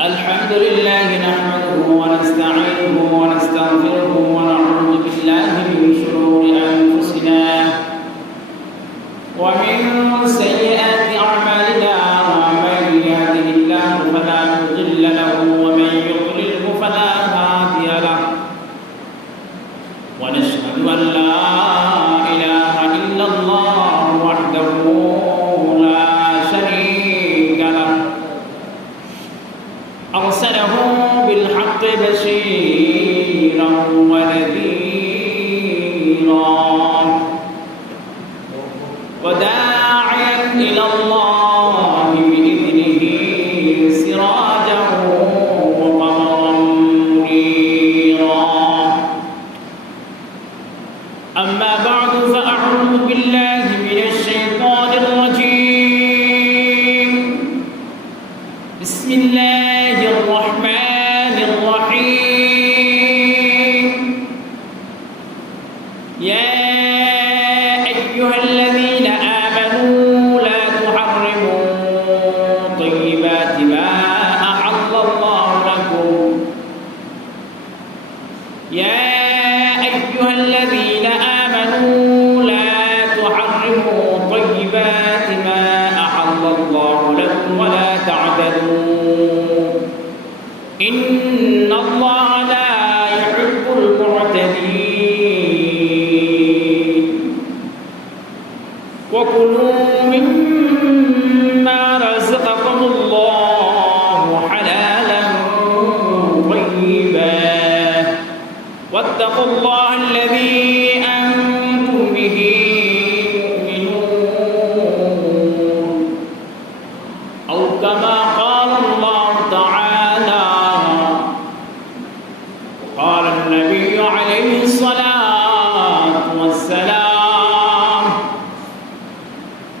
الحمد لله نحمده ونستعينه ونستغفره ونعوذ بالله من شرور أنفسنا ومن سيئات أعمالنا من يهده الله فلا مضل له ومن يضلله فلا هادي له ونشهد أن لا إله إلا الله وحده لا شريك له أرسله بالحق بشيرا ونذيرا وداعيا إلى الله بإذنه سراجا وقمرا منيرا أما بعد فأعوذ بالله من الشيطان الرجيم بسم الله الرحمن الرحيم يا أيها الذين آمنوا لا تحرموا طيبات ما أحل الله لكم يا أيها الذين آمنوا لا تحرموا طيبات ما أحل الله لكم ولا تعتدوا إن الله لا يحب المعتدين وكلوا مما رزقكم الله حلالا طيبا واتقوا الله الذي أنتم به مؤمنون أو كما قال الله تعالى قال النبي عليه الصلاة والسلام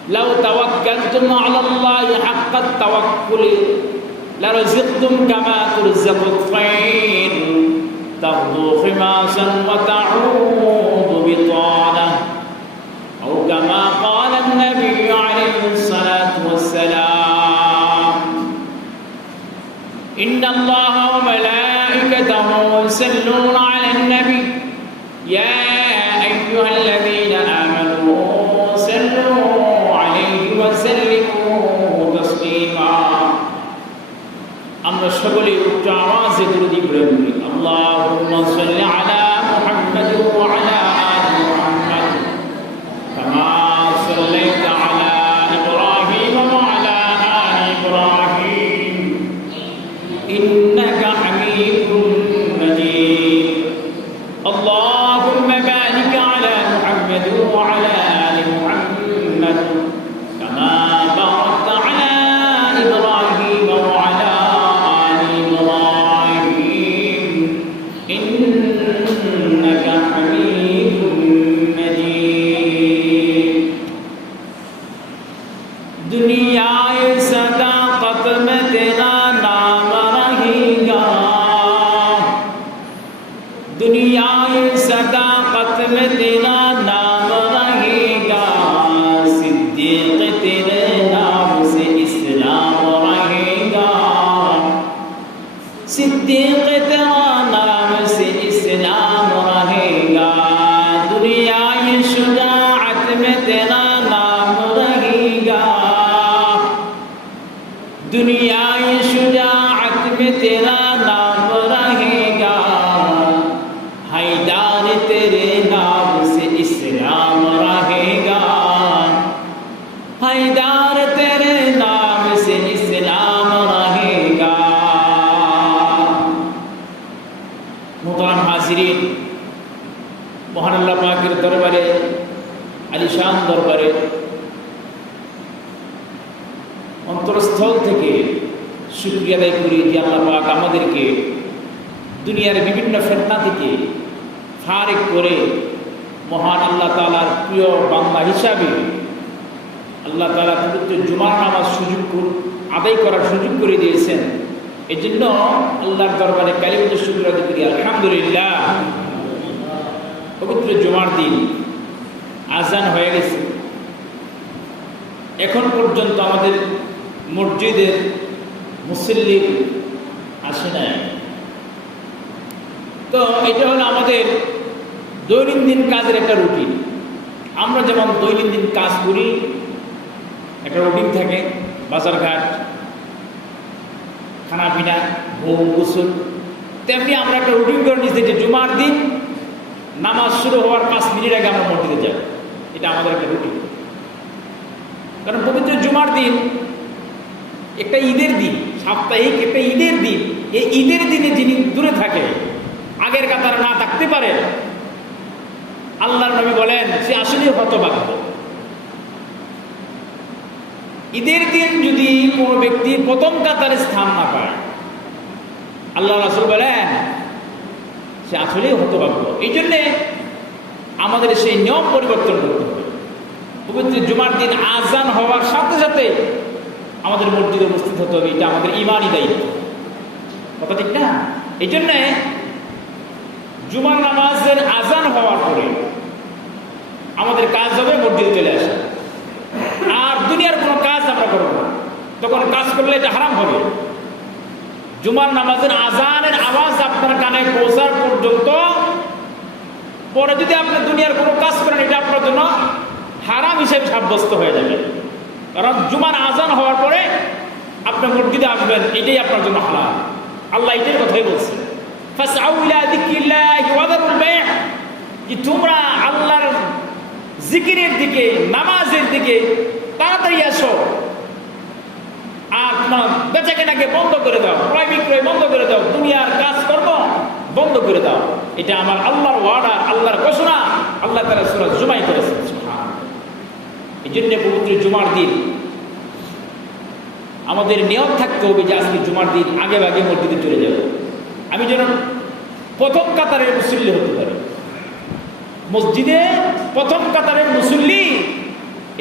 لو توكلتم على الله حق التوكل لرزقتم كما ترزق الطير تغدو خماصا وتعود بطانة أو كما قال النبي عليه الصلاة والسلام إن الله وملائكته يصلون على النبي يا أيها الذين آمنوا صلوا عليه وسلموا تسليما আমরা সকলে উচ্চ আওয়াজে দরুদ পড়ি اللهم صل على محمد وعلى آل محمد كما صليت على إبراهيم وعلى آل إبراهيم إنك حميد مجيد اللهم بارك على محمد وعلى آل محمد كما باركت على إبراهيم وعلى آل إبراهيم إنك حميد مجيد दुनियाए सदाकत में तेरा नाम रहेगा दुनियाए सदाकत में तेरा नाम रहेगा सिद्दीक तेरे नाम से इस्लाम रहेगा सिद्दीक तेरा नाम से इस्लाम रहेगा दुनियाए शुजाअत में तेरा नाम रहेगा दुनियाए शुजाअत में तेरा नाम रहेगा हैदार तेरे नाम से इस्लाम रहेगा हैदार तेरे नाम से इस्लाम रहेगा मुहतरम हाजिरीन মহান আল্লাহ পাকের দরবারে আলিশান দরবারে অন্তরস্থল থেকে শুকরিয়া আদায় করি যে আল্লাহ পাক আমাদেরকে দুনিয়ার বিভিন্ন ফিতনা থেকে ফারেক করে মহান আল্লাহ তাআলার প্রিয় বান্দা হিসাবে আল্লাহ তাআলা পবিত্র জুমার নামাজ আদায় করার সুযোগ করে দিয়েছেন। এই জন্য আল্লাহর দরবারে কালিমাতুশ শুকর আদায় করি আলহামদুলিল্লাহ। পবিত্র জুমার দিন আজান হয়ে গেছে, এখন পর্যন্ত আমাদের মসজিদের মুসল্লি আসে নাই। তো এটা হলো আমাদের দৈনন্দিন কাজের একটা রুটিন। আমরা যেমন দৈনন্দিন কাজ করি, একটা রুটিন থাকে, বাজারঘাট, খানা পিনা, ঘুম, গোসল, তেমনি আমরা একটা রুটিন করে নিচ্ছি যে জুমার দিন নামাজ শুরু হওয়ার 5 মিনিট আগে আমরা মসজিদে যাই। এটা আমাদের একটা রুটিন। কারণ পবিত্র জুমার দিন একটা ঈদের দিন, সাপ্তাহিক একটা ঈদের দিন। এই ঈদের দিনে যিনি দূরে থাকে, আগের কাতারে না থাকতে পারে, আল্লাহর নবী বলেন সে আসলেই হতভাগ্য। ঈদের দিন যদি কোনো ব্যক্তি প্রথম কাতারে স্থান না পায়, আল্লাহ রাসূল বলেন সে আসলেই হতভাগ্য। এই জন্যে আমাদের সেই নিয়ম পরিবর্তন করতে হবে। পবিত্র জুমার দিন আজান হওয়ার সাথে সাথে আমাদের মসজিদে উপস্থিত হতে হবে। এটা আমাদের ইমানি দায়িত্ব। কথা ঠিক না? এই জন্যে জুমার নামাজের আজান হওয়ার পরে আমাদের কাজ হবে মসজিদে চলে আসা। আর দুনিয়ার কোনো কাজ আমরা করব না। তখন কাজ করলে এটা হারাম হবে। জুমার নামাজের আজানের আওয়াজ আপনার কানে পৌঁছার পর্যন্ত পরে যদি আপনি দুনিয়ার কোনো কাজ করেন, এটা আপনার জন্য হারাম হিসেবে সাব্যস্ত হয়ে যাবে। কারণ জুমার আজান হওয়ার পরে আপনি মসজিদে আসবেন, এটাই আপনার জন্য হালাল। আল্লাহ এটাই কথাই বলছে, ফাসআউ ইলা যিকরিল্লাহি ওয়া যারুল বায়', যে তোমরা আল্লাহর জিকিরের দিকে, নামাজের দিকে তাড়াতাড়ি আসো, আর তোমার বেচাকেনাকে বন্ধ করে দাও, ক্রয় বিক্রয় বন্ধ করে দাও, দুনিয়ার কাজকর্ম বন্ধ করে দাও। এটা আমার আল্লাহর ওয়াদা, আল্লাহর ঘোষণা। আল্লাহ তাআলা সূরা জুমায় করেছেন। এই জন্য পবিত্র জুমার দিন আমাদের নিয়ত থাকতে হবে যে আজকে জুমার দিন আগে ভাগে মসজিদে চলে যাব। আমি যেন প্রথম কাতারের মুসল্লি হতে পারি। মসজিদে প্রথম কাতারের মুসল্লি,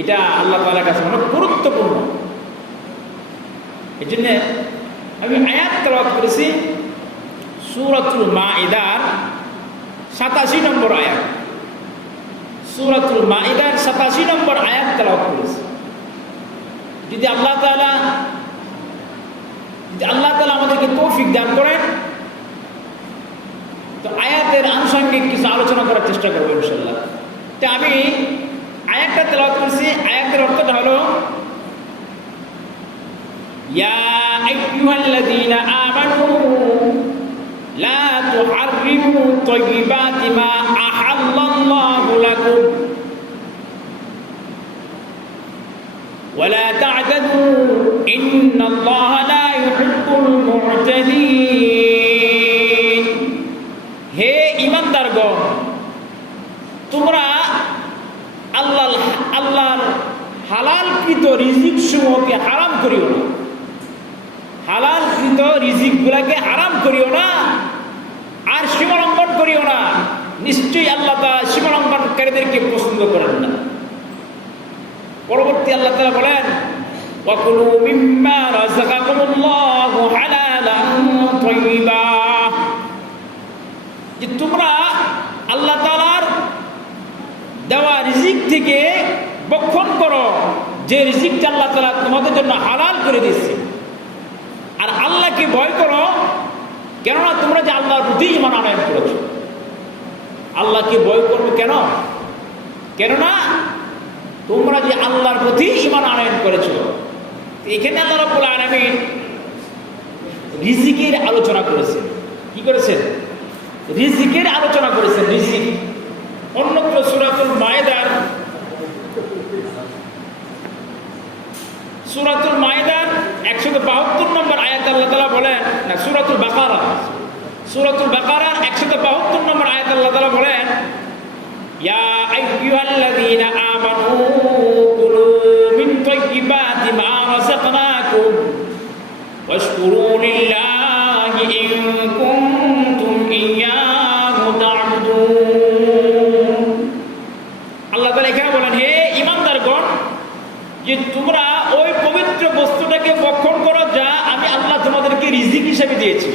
এটা আল্লাহ তাআলার কাছে অনেক গুরুত্বপূর্ণ। এই জন্য আমি আয়াত তেলাওয়াত করেছি সূরাতুল মাঈদার 87 নম্বর আয়াত। সূরাতুল মাঈদার 87 নম্বর আয়াত তেলাওয়াত করেছি। যদি আল্লাহ তাআলা আমাদেরকে তৌফিক দান করেন, তো আয়াতের আনুষঙ্গিক কিছু আলোচনা করার চেষ্টা করবো ইনশাআল্লাহ। তো আমি আয়াতটা তেলাওয়াত করেছি। আয়াতের অর্থটা হলো, ইয়া আইয়ুহাল্লাযীনা আমানু লা তুহাররিমু তাইয়্যিবাতি মা আহাল্লাল্লাহু লাকুম ওয়া লা তা'তাদু ইন্নাল্লাহা লা ইউহিব্বুল মু'তাদিন। হে ঈমানদারগণ, তোমরা আল্লাহর হালালকৃত রিজিক সমূহকে হারাম করিও না। হালালকৃত রিজিকগুলোকে হারাম করিও না, আর সীমালঙ্ঘন করিও না। নিশ্চয়ই আল্লাহ তাআলা সীমালঙ্ঘনকারীদেরকে পছন্দ করেন না। পরবর্তী আল্লাহ তাআলা বলেন, ওয়াকুলু মিম্মা রাযাকাকুমুল্লাহু হালালান তাইয়্যিবা, যে তোমরা আল্লাহ তাআলার দেওয়া রিজিক থেকে ভক্ষণ করো, যে রিজিকটা আল্লাহ তাআলা তোমাদের জন্য হালাল করে দিয়েছে। আর আল্লাহকে ভয় করো, কেননা তোমরা যে আল্লাহর প্রতি ঈমান আনয়ন করেছো। আল্লাহকে ভয় করবো কেন? কেননা তোমরা যে আল্লাহর প্রতি ঈমান আনয়ন করেছো। এখানে আল্লাহ রাব্বুল আলামিন রিজিকের আলোচনা করেছেন। কি করেছেন? রিজিকের আলোচনা করেছেন। রিজিক অন্যত্র সূরাতুল মাইদার 172 নম্বর আয়াত আল্লাহ তাআলা বলেন, না সূরাতুল বাকারা 172 নম্বর আয়াত আল্লাহ তাআলা বলেন, ইয়া আইয়ুহাল্লাযীনা আমানু কুলু মিন তাইয়্যিবাতি মা রাযাকনাকুম ওয়াশকুরু লিল্লাহি ইন কুনতুম ইয়্যাহু তা'বুদুন। আল্লাহ তাআলা এখানে বলেন, হে ঈমানদারগণ, যে তোমরা ওই পবিত্র বস্তুটাকে ভক্ষণ করো যা আমি আল্লাহ তোমাদেরকে রিজিক হিসেবে দিয়েছি,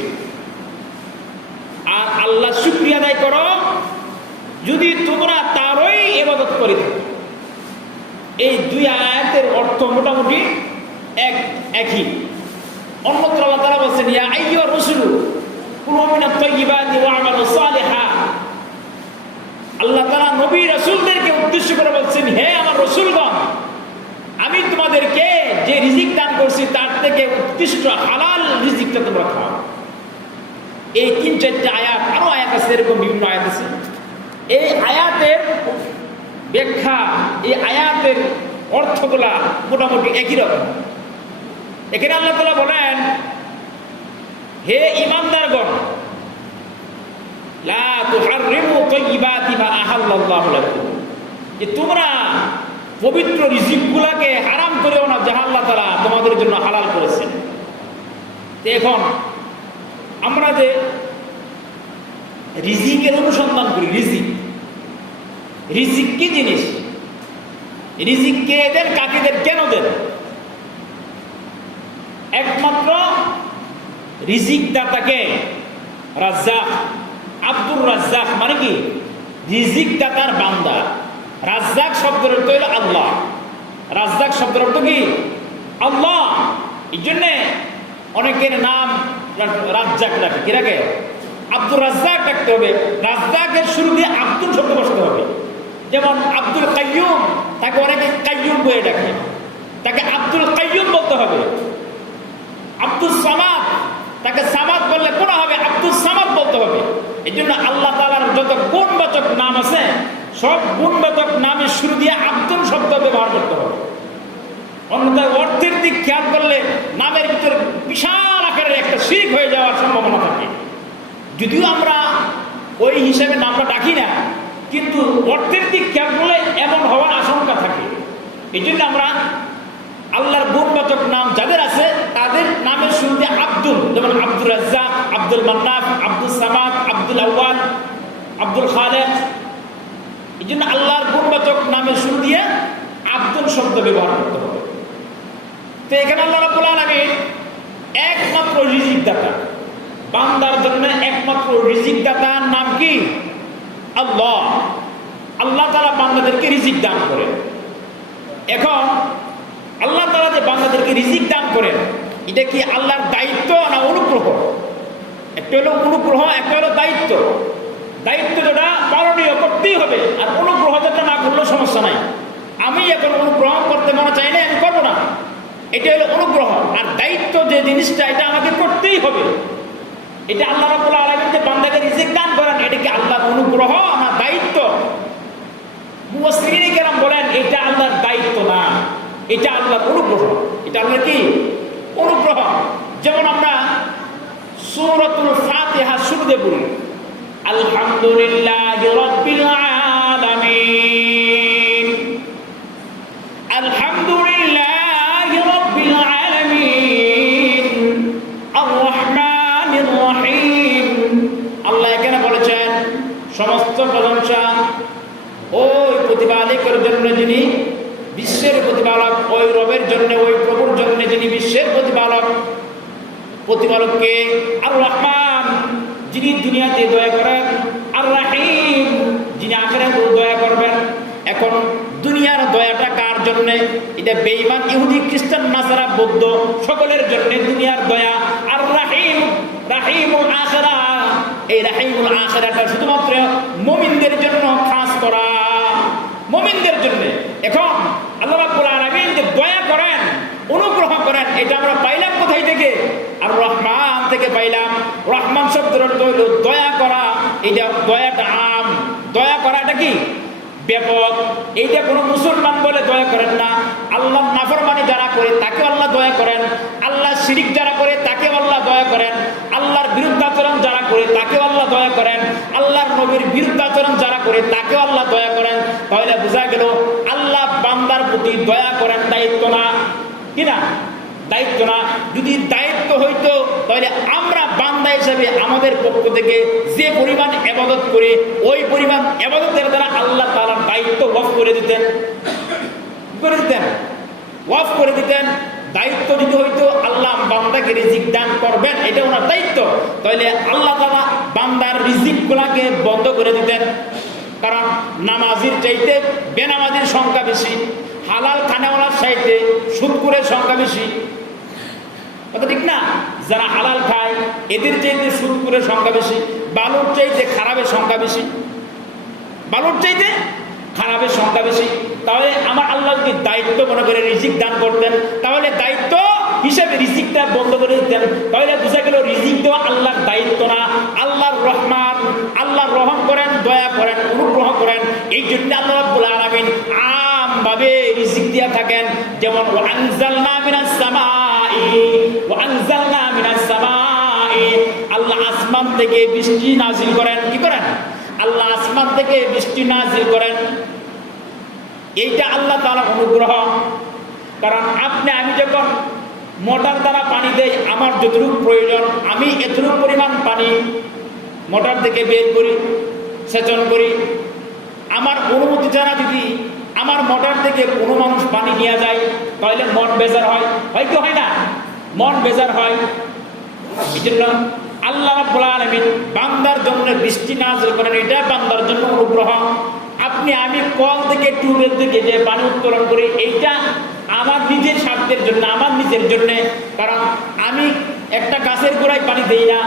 আর আল্লাহ শুকরিয়া আদায় করো যদি তোমরা তারই ইবাদত করে থাকো। এই দুই আয়াতের অর্থ মোটামুটি একই। অন্যত্র আল্লাহ তাআলা বলছেন ইয়া আইয়ুহার রাসূলু কুলু মিনাত তাইয়্যিবাতি ওয়া'মালু সালিহান। আল্লাহ তাআলা নবী রাসূলদেরকে উদ্দেশ্য করে বলছেন, হে আমার রাসূলগণ, আমি তোমাদেরকে যে রিজিক দান করছি তার থেকে উৎকৃষ্ট হালাল রিজিকটা তোমরা খাও। এই 3-4টা আয়াত, আরো আয়াত আছে, এরকম বিভিন্ন আয়াত আছে। এই আয়াতের ব্যাখ্যা, এই আয়াতের অর্থগুলা মোটামুটি একই রকম। এখানে আল্লাহ তাআলা বলেন, হে ঈমানদারগণ, লা তুহাররিমু তাইয়্যিবাতি মা আহাল্লাল্লাহু লাকুম, যে তোমরা পবিত্র রিজিকগুলোকে হারাম করেও না, যাহা আল্লাহ তাআলা তোমাদের জন্য হালাল করেছেন। এখন আমরা যে রিজিকের অনুসন্ধান করি, রিজিক কি জিনিস, রিজিক কে দেন, কাকে দেন, কেন দেন? একমাত্র রিজিক দাতাকে রাজ্জাক, আব্দুর রাজ্জাক মানে কি রিজিক দাতার বান্দা। রাজ্জাক শব্দের অর্থ হইল আল্লাহ। রাজ্জাক শব্দের অর্থ কি? আল্লাহ। এই জন্যে অনেকের নাম রাজ্জাক রাখে, কি রাখে? আব্দুর রাজ্জাক রাখতে হবে। রাজ্জাকের শুরু দিয়ে আব্দুল শব্দ বসতে হবে। যেমন আব্দুল কাইয়ুম, তাকে অনেকে কাইয়ুম বলে ডাকে, তাকে আব্দুল কাইয়ুম বলতে হবে। আব্দুল সামাদ, তাকে সামাদ বললে কোন হবে? আব্দুল সামাদ বলতে হবে। এই জন্য আল্লাহ তাআলার যত গুণবাচক নাম আছে সব গুণবাচক নামের শুরু দিয়ে আব্দুল শব্দ ব্যবহার করতে হবে। অন্যথায় অর্থের দিক খেয়াল করলে নামের ভিতরে বিশাল আকারের একটা শিরক হয়ে যাওয়ার সম্ভাবনা থাকে। যদিও আমরা ওই হিসাবে নামটা ডাকি না, কিন্তু অর্থের দিক খেয়াল করলে এমন হওয়ার আশঙ্কা থাকে। এই জন্য আমরা আল্লাহর গুণবাচক নাম যাদের আছে তাদের নামের শুরুতে আব্দুল, যেমন আব্দুর রাজ্জাক, আব্দুল মান্নাফ, আব্দুল সামাদ, আব্দুল আউয়াল, আব্দুল খালেক। এই জন্য আল্লাহর গুণবাচক নামের শুরু দিয়ে আব্দুল শব্দ ব্যবহার করতে হবে। তো এখানে আল্লাহ রাব্বুল আলামিন একমাত্র রিজিক দাতা, বান্দার জন্য একমাত্র রিজিক দাতার নাম কি? আল্লাহ। আল্লাহ তাআলা বান্দাদেরকে রিজিক দান করেন। এখন আল্লাহ তাআলা যে বান্দাদেরকে রিজিক দান করেন, এটা কি আল্লাহর দায়িত্ব না অনুগ্রহ? একটা হলো অনুগ্রহ, একটা হলো দায়িত্ব। দায়িত্ব যেটা পালনীয় করতেই হবে, আর অনুগ্রহ যেটা না করলেও সমস্যা নাই। আমি এখন অনুগ্রহ করতে মনে চাই না, আমি করবো না, এটা হলো অনুগ্রহ। আর দায়িত্ব যে জিনিসটা, এটা আমাকে করতেই হবে। এটা আল্লাহ রাব্বুল আলামিন যে বান্দাকে রিজিক দান করেন, এটা কি আল্লাহর অনুগ্রহ না দায়িত্ব? মুফাসসিরিন কেরাম বলেন এটা আল্লাহর দায়িত্ব না, এটা আল্লাহর অনুগ্রহ। এটা আল্লাহর কি? অনুগ্রহ। যেমন আমরা সূরাতুল ফাতিহা শুরুতে পড়ি, আলহামদুলিল্লাহি রাব্বিল আলামিন, আলহামদুলিল্লাহি রাব্বিল আলামিন, আর রহমানির রহিম। আল্লাহ এখানে বলেছেন সমস্ত প্রশংসা ওই প্রতিপালকের জন্য যিনি বিশ্বের প্রতিপালক, ওই রবের জন্য, ওই প্রভুর জন্য যিনি বিশ্বের প্রতিপালক। প্রতিপালককে আর রহমান, যিনি দুনিয়াতে দয়া করেন, আর রাহিম, যিনি আখিরাতে দয়া করবেন। এখন দুনিয়ার দয়াটা কার জন্য? এটা বেঈমান ইহুদি, খ্রিস্টান, নাসারা, বৌদ্ধ সকলের জন্য দুনিয়ার দয়া। আর রাহিম, রাহিমুল আখিরা, এই রাহিমুল আখিরাটা শুধুমাত্র মুমিনদের জন্য খাস করা, মুমিনদের জন্য। এখন আল্লাহ রাব্বুল আলামিন যে দয়া করেন, অনুগ্রহ করেন, এটা আমরা পাইলাম কোথায় থেকে? আর রহমান থেকে পাইলাম। রহমান শব্দের অর্থ হইল দয়া করা। এটা দয়াটা আম, দয়া করাটা কি ব্যাপক। এইটা কোনো মুসলমান বলে দয়া করেন না। আল্লাহ নাফরমানি যারা করে তাকে আল্লাহ দয়া করেন, আল্লাহ শিরিক যারা করে তাকে আল্লাহ দয়া করেন, আল্লাহর বিরুদ্ধাচরণ যারা করে তাকেও আল্লাহ দয়া করেন, আল্লাহর নবীর বিরুদ্ধাচরণ যারা করে তাকেও আল্লাহ দয়া করেন। তাহলে বোঝা গেল আল্লাহ বান্দার প্রতি দয়া করেন দায়িত্ব না, কি না? দায়িত্ব না। যদি দায়িত্ব হইতো তাহলে আমরা বান্দা হিসেবে আমাদের পক্ষ থেকে যে পরিমাণ ইবাদত করে ওই পরিমাণ ইবাদতের দ্বারা আল্লাহ তাআলার দায়িত্ব ওয়াফ করে দিতেন, ওয়াফ করে দিতেন। দায়িত্ব যদি হইতো আল্লাহ বান্দাকে রিজিক দান করবেন, এটা ওনার দায়িত্ব, তাহলে আল্লাহ তাআলা বান্দার রিজিক গুলাকে বন্ধ করে দিতেন। কারণ নামাজির চাইতে বেনামাজির সংখ্যা বেশি, হালাল খানাওয়ালার চাইতে সুদখোরের সংখ্যা বেশি, কথা ঠিক না? যারা হালাল খায় এদের চাইতে সুদখোরের সংখ্যা বেশি, বালুর চাইতে খারাপের সংখ্যা বেশি, বালুর চাইতে খারাপের সংখ্যা বেশি। তাহলে আমার আল্লাহ যদি দায়িত্ব মনে করে রিজিক দান করতেন, তাহলে দায়িত্ব হিসাবে রিজিকটা বন্ধ করে দিতেন। তাহলে বুঝা গেল রিজিক দেওয়া আল্লাহর দায়িত্ব না, আল্লাহর রহমান। আল্লাহ রহম করেন, দয়া করেন, অনুগ্রহ করেন। এই জন্য আল্লাহ রাব্বুল আলামিন আমভাবে রিজিক দিয়া থাকেন। যেমন ওয়ানজালনা মিনাস সামাই, ওয়ানজালনা মিনাস সামাই, আল্লাহ আসমান থেকে বৃষ্টি নাজিল করেন। কি করেন? আল্লাহ আসমান থেকে বৃষ্টি নাজিল করেন। এইটা আল্লাহ তাআলার অনুগ্রহ। কারণ আপনি আমি যখন মোটর দ্বারা পানি দেই, আমার যতটুকু প্রয়োজন আমি এতটুকু পরিমাণ পানি মোটর থেকে বের করি, সেচন করি। আমার অনুমতি ছাড়া যদি আমার মোটর থেকে কোনো মানুষ পানি নিয়ে যায়, তাহলে মন বেজার হয়, হয় কি হয় না? মন বেজার হয়। এই জন্য আল্লাহ রাব্বুল আলামিন বান্দার জন্য বৃষ্টি নাযিল করেন, এটা বান্দার জন্য অনুগ্রহ। আপনি আমি কল থেকে টিউবওয়েল থেকে যে পানি উত্তোলন করি, এইটা আমার নিজের স্বার্থের জন্য, আমার নিজের জন্য। কারণ আমি একটা গাছের গোড়ায় পানি দেই না,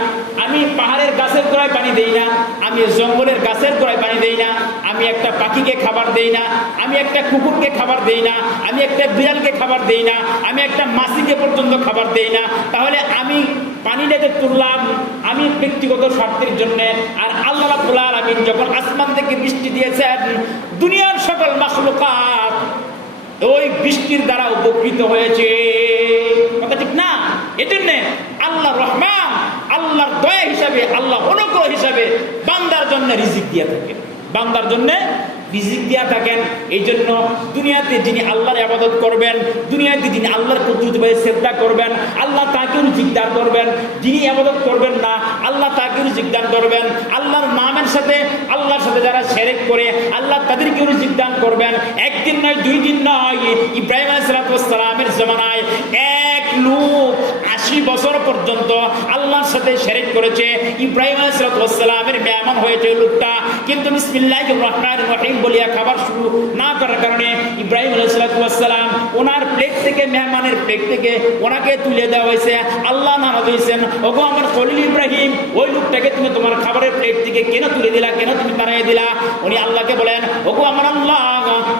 আমি পাহাড়ের গাছের গোড়ায় পানি দেই না, আমি জঙ্গলের গাছের গোড়ায় পানি দেই না, আমি একটা পাখিকে খাবার দেই না, আমি একটা কুকুরকে খাবার দেই না, আমি একটা বিড়ালকে খাবার দেই না, আমি একটা মাছিকে পর্যন্ত খাবার দেই না। তাহলে আমি পানিটাকে তুললাম আমি ব্যক্তিগত স্বার্থের জন্য। আর আল্লাহ রাব্বুল আলামিন যখন আসমান থেকে বৃষ্টি দিয়েছেন, দুনিয়ার সকল মাখলুকাত ওই বৃষ্টির দ্বারা উপকৃত হয়েছে, কথা ঠিক না? এজন্য আল্লাহ রহমান, আল্লাহর দয়া হিসাবে, আল্লাহ অনুগ্রহ হিসাবে বান্দার জন্য রিজিক দিয়ে থাকেন, বান্দার জন্য রিজিক দিয়া থাকেন। এই জন্য দুনিয়াতে যিনি আল্লাহর ইবাদত করবেন, দুনিয়াতে যিনি আল্লাহর কুদরতভাবে সিজদা করবেন, আল্লাহ তাকেও রিজিক দান করবেন। যিনি ইবাদত করবেন না, আল্লাহ তাকেও রিজিক দান করবেন। আল্লাহর নামের সাথে, আল্লাহর সাথে যারা শিরক করে, আল্লাহ তাদেরকেও রিজিক দান করবেন। একদিন নয়, দুই দিন নয়, ইব্রাহিম আলাইহিস সালামের জামানায় এক লোক 80 বছর পর্যন্ত আল্লাহর সাথে শিরক করেছে। ইব্রাহিম আলাইহিস সালামের মেহমান হয়েছে লোকটা, কিন্তু বিসমিল্লাহির রহমানির রহিম বলিয়া খাবার শুরু না করার কারণে ইব্রাহিম আলাইহিস সালাম ওনার প্লেট থেকে, মেহমানের প্লেট থেকে ওনাকে তুলে দেওয়া হয়েছে। আল্লাহ নারাজ হয়েছেন, ওগো আমার খলিল ইব্রাহিম, ওই লোকটাকে তুমি তোমার খাবারের প্লেট থেকে কেন তুলে দিলা, কেন তুমি তাড়াইয়া দিলা? উনি আল্লাহকে বলেন, ওগো আমার আল্লাহ,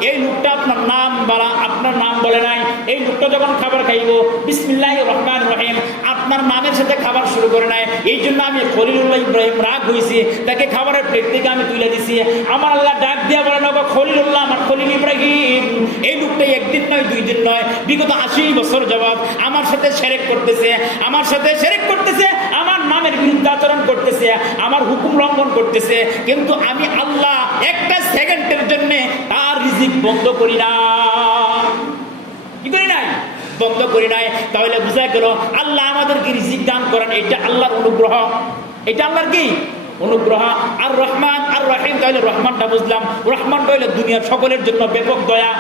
এই লোকটা আপনার নাম বলা, আপনার নাম বলে নাই। এই লোকটা যখন খাবার খাইব বিসমিল্লাহির রহমানির রহিম আপনার নামের সাথে খাবার শুরু করে নাই, এই জন্য আমি খলিলুল্লাহ ইব্রাহিম রাগ হয়েছি, তাকে খাবারের প্লেট থেকে আমি তুলে দিছি। আমার আল্লাহ ডাক দিয়া বলেন, ওগো খলিলুল্লাহ, আমার খলিল ইব্রাহিম, এই লোকটা একদিন নয়, দুই দিন নয়, বিগত 80 বছর যাবত আমার সাথে শিরক করতেছে, আমার সাথে শিরক করতেছে, আমার নামের বিরুদ্ধে আচরণ করতেছে, আমার হুকুম লঙ্ঘন করতেছে, কিন্তু আমি আল্লাহ একটা সেকেন্ডের জন্য তার রিজিক বন্ধ করি না। কি করি নাই? বন্ধ করি নাই। তাহলে বুঝা গেল আল্লাহ আমাদেরকে রিজিক দান করেন, এটা আল্লাহর অনুগ্রহ, এটা আল্লাহর কি অনুগ্রহ। আর রহমান আর রহিম, তাহলে রহমানটা বুঝলাম, রহমানটা হইলে দুনিয়ার সকলের জন্য ব্যাপক দয়া,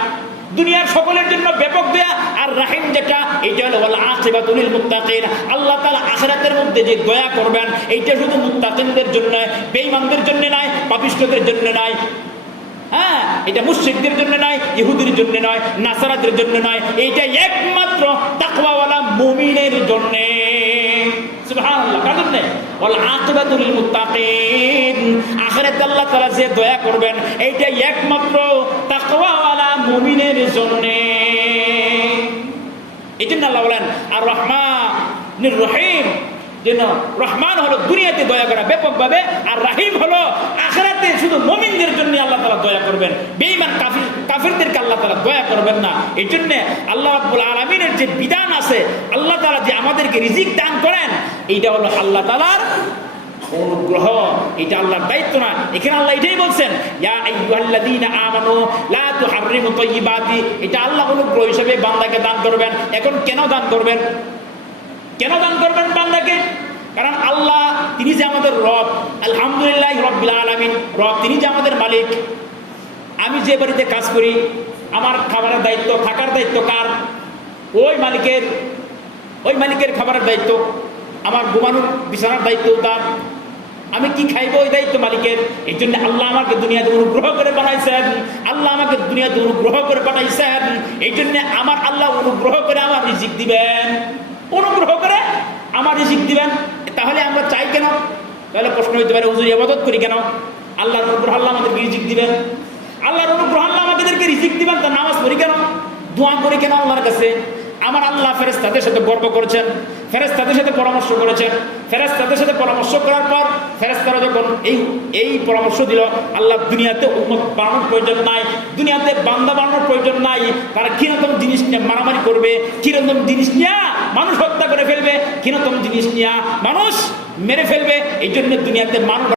দুনিয়ার সকলের জন্য ব্যাপক দয়া। আর রাহিম যেটা, এইটা হলো ওয়াল আকিবাতুল লিল মুত্তাকিন, আল্লাহ তাআলা আখিরাতের মধ্যে যে দয়া করবেন, এইটা শুধু মুত্তাকিনদের জন্য, বেঈমানদের জন্য নয়, পাপিষ্ঠদের জন্য নয়। হ্যাঁ, এটা মুশরিকদের জন্য নয়, ইহুদির জন্য নয়, নাসারাদের জন্য নয়, এইটা একমাত্র তাকওয়াওয়ালা মুমিনের জন্য। সুবহানাল্লাহ, কার জন্য? ওয়াল আকিবাতুল লিল মুত্তাকিন, আখিরাতে আল্লাহ তাআলা যে দয়া করবেন, এইটা একমাত্র তাকওয়াওয়ালা মুমিনের জন্য। এজন্য আল্লাহ বলেন আর রহমানির রহিম, যেন রহমান হলো দুনিয়াতে দয়া করা ব্যাপকভাবে, আর রাহিম হলো আখিরাতে শুধু মুমিনদের জন্য আল্লাহ তাআলা দয়া করবেন, বেঈমান কাফিরদেরকে আল্লাহ তাআলা দয়া করবেন না। এই জন্য আল্লাহ রাব্বুল আলামিনের যে বিধান আছে, আল্লাহ তাআলা যে আমাদেরকে রিজিক দান করেন, এইটা হলো আল্লাহ তাআলার অনুগ্রহ, এটা আল্লাহর দায়িত্ব না। এখানে আল্লাহ এটাই বলছেন, ইয়া আইয়ুহাল্লাযীনা আমানু লা তুহাররিমু তাইয়্যিবাতি, এটা আল্লাহ অনুগ্রহ হিসেবে বান্দাকে দান করবেন। এখন কেন দান করবেন? কেন দান করবেন বান্দাকে? কারণ আল্লাহ তিনি যে আমাদের রব, আলহামদুলিল্লাহ রাব্বিল আলামিন, রব তিনি যে আমাদের মালিক। আমি যে বাড়িতে কাজ করি, আমার খাবারের দায়িত্ব, থাকার দায়িত্ব কার? ওই মালিকের খাবারের দায়িত্ব। আমার ঘুমানোর বিছানার দায়িত্ব তার, আমি কি খাইবো ওই দায়িত্ব মালিকের। এই জন্য আল্লাহ আমাকে দুনিয়াতে অনুগ্রহ করে বানাইছেন, আল্লাহ আমাকে দুনিয়াতে অনুগ্রহ করে পাঠাইছেন। এই জন্য আমার আল্লাহ অনুগ্রহ করে আমার রিজিক দিবেন, অনুগ্রহ করে আমার রিজিক দিবেন। তাহলে আমরা চাই কেন? তাহলে প্রশ্ন হইতে পারে, হুজুর ইবাদত করি কেন? আল্লাহর অনুগ্রহ আল্লাহ আমাদেরকে রিজিক দিবেন, আল্লাহর অনুগ্রহ আল্লাহ আমাদেরকে রিজিক দিবেন, তা নামাজ পড়ি কেন, দোয়া করি কেন আল্লাহর কাছে? আমার আল্লাহ ফেরেশতাদের সাথে গর্ব করেছেন, ফেরেশতাদের সাথে পরামর্শ করেছেন। ফেরেশতাদের সাথে পরামর্শ করার পর ফেরেশতারা যখন এই পরামর্শ দিল, আল্লাহ দুনিয়াতে উম্মত বানানোর প্রয়োজন নাই, দুনিয়াতে বান্দা বানানোর প্রয়োজন নাই। তারা কিরকম জিনিস নিয়ে মারামারি করবে, কিরকম জিনিস নিয়ে মানুষ হত্যা করে ফেলবে, কিরকম জিনিস নিয়ে মানুষ মেরে ফেলবে, এই জন্য দুনিয়াতে মানুষ